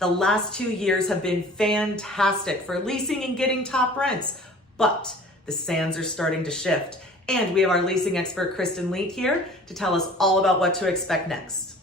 The last 2 years have been fantastic for leasing and getting top rents, but the sands are starting to shift. And we have our leasing expert, Kristen Leet, here to tell us all about what to expect next.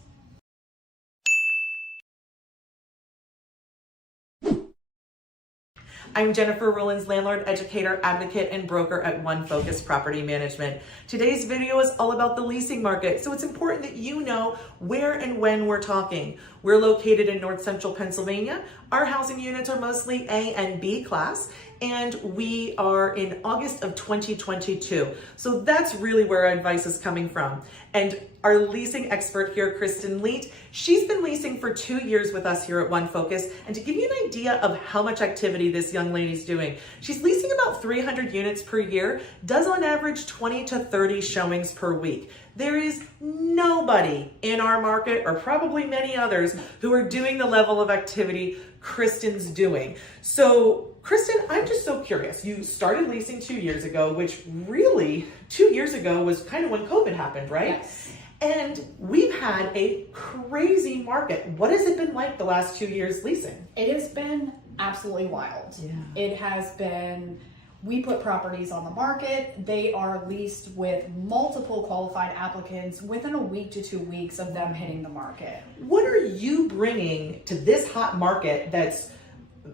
I'm Jennifer Rowlands, landlord, educator, advocate, and broker at One Focus Property Management. Today's video is all about the leasing market, so it's important that you know where and when we're talking. We're located in North Central Pennsylvania. Our housing units are mostly A and B class, and we are in August of 2022. So that's really where our advice is coming from. And our leasing expert here, Kristen Leet, she's been leasing for 2 years with us here at One Focus. And to give you an idea of how much activity this young lady's doing, she's leasing about 300 units per year, does on average 20 to 30 showings per week. There is nobody in our market, or probably many others, who are doing the level of activity Kristen's doing. So Kristen, I'm just so curious. You started leasing 2 years ago, which really 2 years ago was kind of when COVID happened, right? Yes. And we've had a crazy market. What has it been like the last 2 years leasing? It has been absolutely wild. Yeah. It has been, we put properties on the market. They are leased with multiple qualified applicants within a week to 2 weeks of them hitting the market. What are you bringing to this hot market that's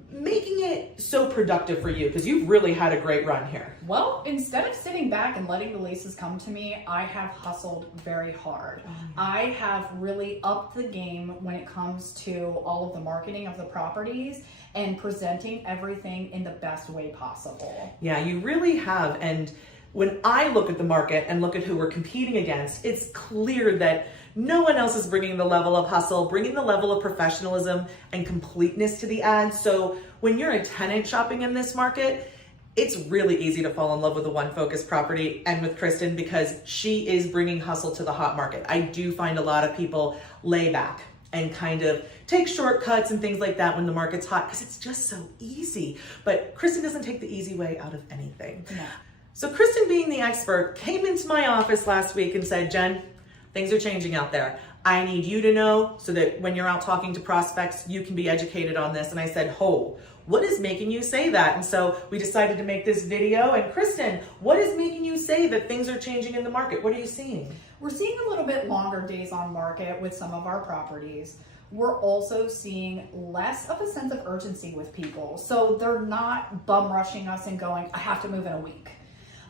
making it so productive for you? Because you've really had a great run here. Well, instead of sitting back and letting the leases come to me, I have hustled very hard. I have really upped the game when it comes to all of the marketing of the properties and presenting everything in the best way possible. Yeah, you really have. And when I look at the market and look at who we're competing against, it's clear that no one else is bringing the level of hustle, bringing the level of professionalism and completeness to the ad. So when you're a tenant shopping in this market, it's really easy to fall in love with the One Focus property and with Kristen because she is bringing hustle to the hot market. I do find a lot of people lay back and kind of take shortcuts and things like that when the market's hot because it's just so easy. But Kristen doesn't take the easy way out of anything. No. So Kristen, being the expert, came into my office last week and said, Jen, things are changing out there. I need you to know so that when you're out talking to prospects, you can be educated on this. And I said, what is making you say that? And so we decided to make this video. And Kristen, what is making you say that things are changing in the market? What are you seeing? We're seeing a little bit longer days on market with some of our properties. We're also seeing less of a sense of urgency with people. So they're not bum rushing us and going, I have to move in a week.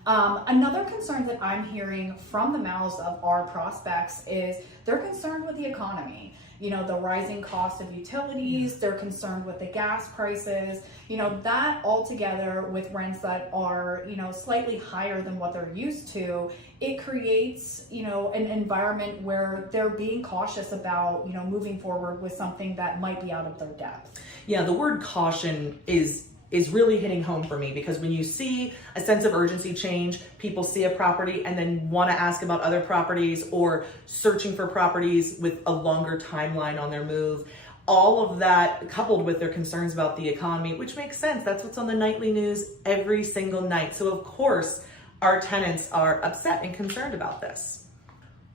Another concern that I'm hearing from the mouths of our prospects is they're concerned with the economy. You know, the rising cost of utilities, they're concerned with the gas prices, you know, that all together with rents that are, you know, slightly higher than what they're used to, it creates, you know, an environment where they're being cautious about, you know, moving forward with something that might be out of their depth. Yeah, the word caution is really hitting home for me because when you see a sense of urgency change, people see a property and then want to ask about other properties or searching for properties with a longer timeline on their move. All of that coupled with their concerns about the economy, which makes sense. That's what's on the nightly news every single night. So of course, our tenants are upset and concerned about this.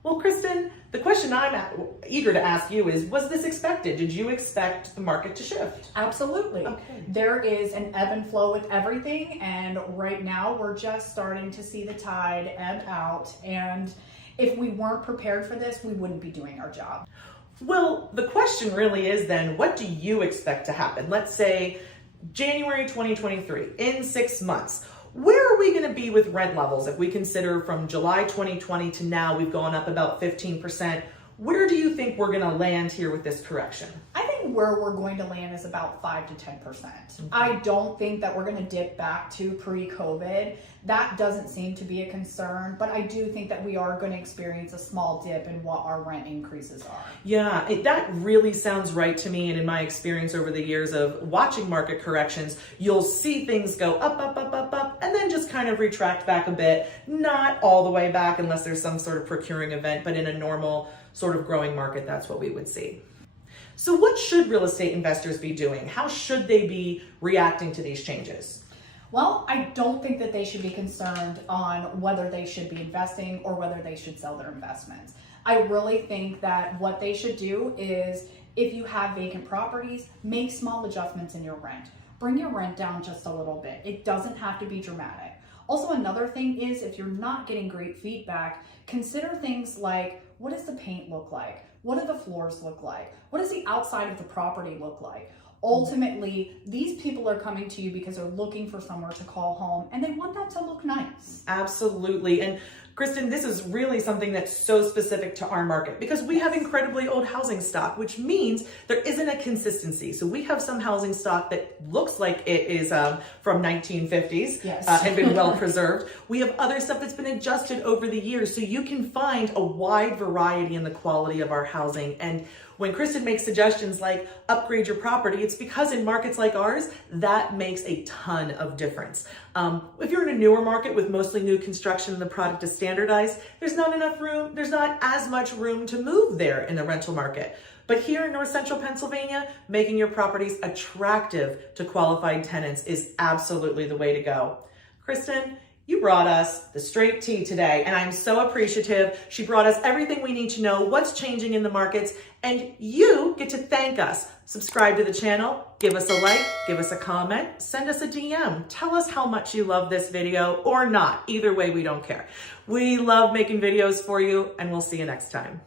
Well, Kristen, the question I'm eager to ask you is, was this expected? Did you expect the market to shift? Absolutely. Okay. There is an ebb and flow with everything, and right now we're just starting to see the tide ebb out, and if we weren't prepared for this, we wouldn't be doing our job. Well, the question really is then, what do you expect to happen? Let's say January 2023, in 6 months. Where are we going to be with rent levels if we consider from July 2020 to now we've gone up about 15%? Where do you think we're going to land here with this correction? I think where we're going to land is about 5 to 10%. I don't think that we're going to dip back to pre-COVID. That doesn't seem to be a concern, but I do think that we are going to experience a small dip in what our rent increases are. Yeah, that really sounds right to me. And in my experience over the years of watching market corrections, you'll see things go up, up, up, up, up, and then just kind of retract back a bit. Not all the way back unless there's some sort of procuring event, but in a normal sort of growing market, that's what we would see. So what should real estate investors be doing? How should they be reacting to these changes? Well, I don't think that they should be concerned on whether they should be investing or whether they should sell their investments. I really think that what they should do is If you have vacant properties, make small adjustments in your rent. Bring your rent down just a little bit. It doesn't have to be dramatic. Also, another thing is if you're not getting great feedback, consider things like, what does the paint look like? What do the floors look like? What does the outside of the property look like? Ultimately, these people are coming to you because they're looking for somewhere to call home and they want that to look nice. Absolutely. And Kristen, this is really something that's so specific to our market because we have incredibly old housing stock, which means there isn't a consistency. So we have some housing stock that looks like it is from 1950s Yes. and been well preserved. We have other stuff that's been adjusted over the years. So you can find a wide variety in the quality of our housing. And when Kristen makes suggestions like upgrade your property, it's because in markets like ours, that makes a ton of difference. If you're in a newer market with mostly new construction and the product is standardized, there's not enough room, there's not as much room to move there in the rental market. But here in North Central Pennsylvania, making your properties attractive to qualified tenants is absolutely the way to go. Kristen, you brought us the straight tea today, and I'm so appreciative. She brought us everything we need to know, what's changing in the markets, and you get to thank us. Subscribe to the channel, give us a like, give us a comment, send us a DM. Tell us how much you love this video or not. Either way, we don't care. We love making videos for you, and we'll see you next time.